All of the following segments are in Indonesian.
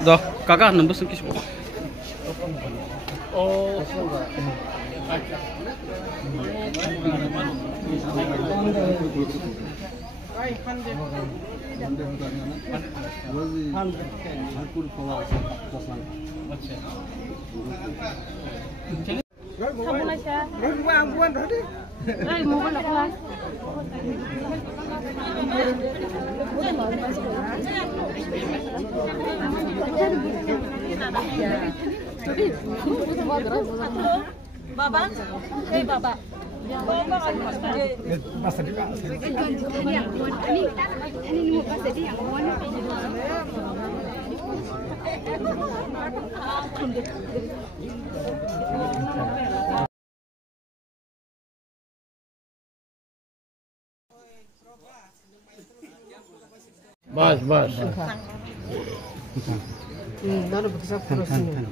Dah, kakak nembus kis. Oh. Baba, Baba. Bas. Nalu bisa proses ini.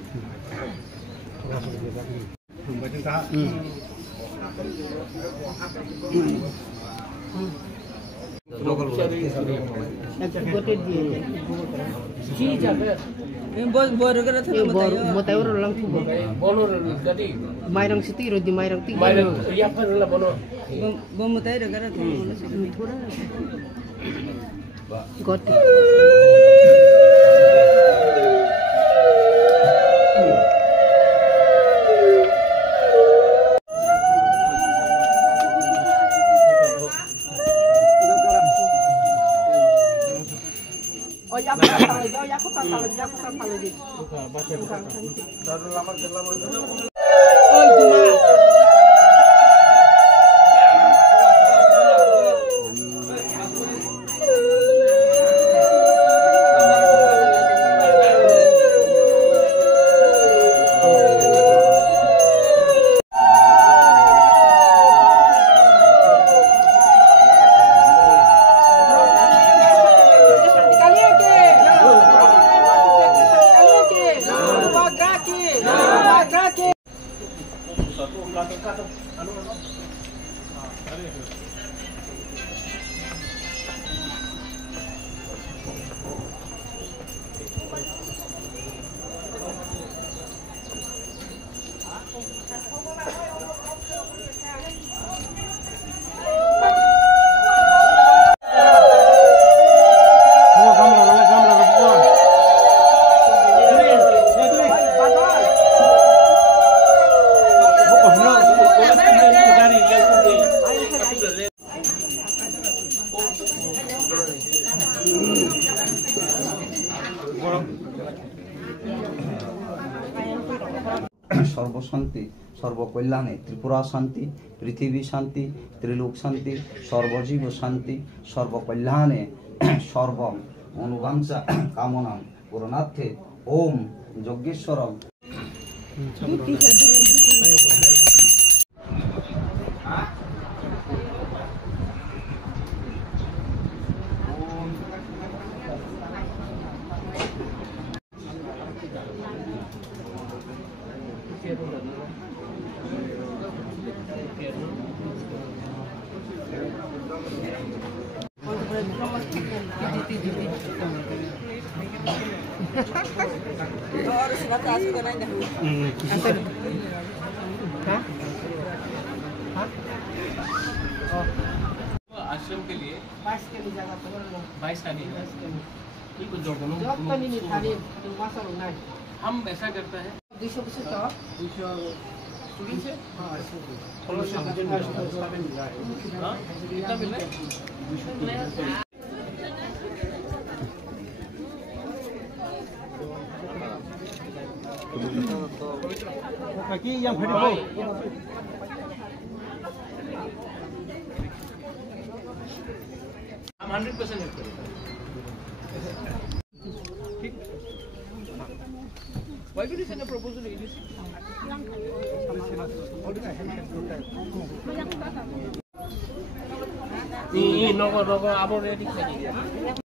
Mairang sitiro di mairang tiga. Goti. सर्वशांति सर्वकल्याणे त्रिपुरा शांति पृथ्वी शांति त्रिलोक शांति सर्वजीव शांति सर्वकल्याणे सर्व अनुवांशा कामना पूर्णार्थे ओम यज्ञेश्वरम। आश्रम के लिए 22 के लिए जगह तो 22 का नहीं ये कुछ जोड़ दो हम ऐसा करता है 200 स्टूडेंट से कितना मिल रहा है Aquí yang hari हम 100% हेल्प करेंगे। Why did you send a proposal to ADC? Ini, no, abang ready.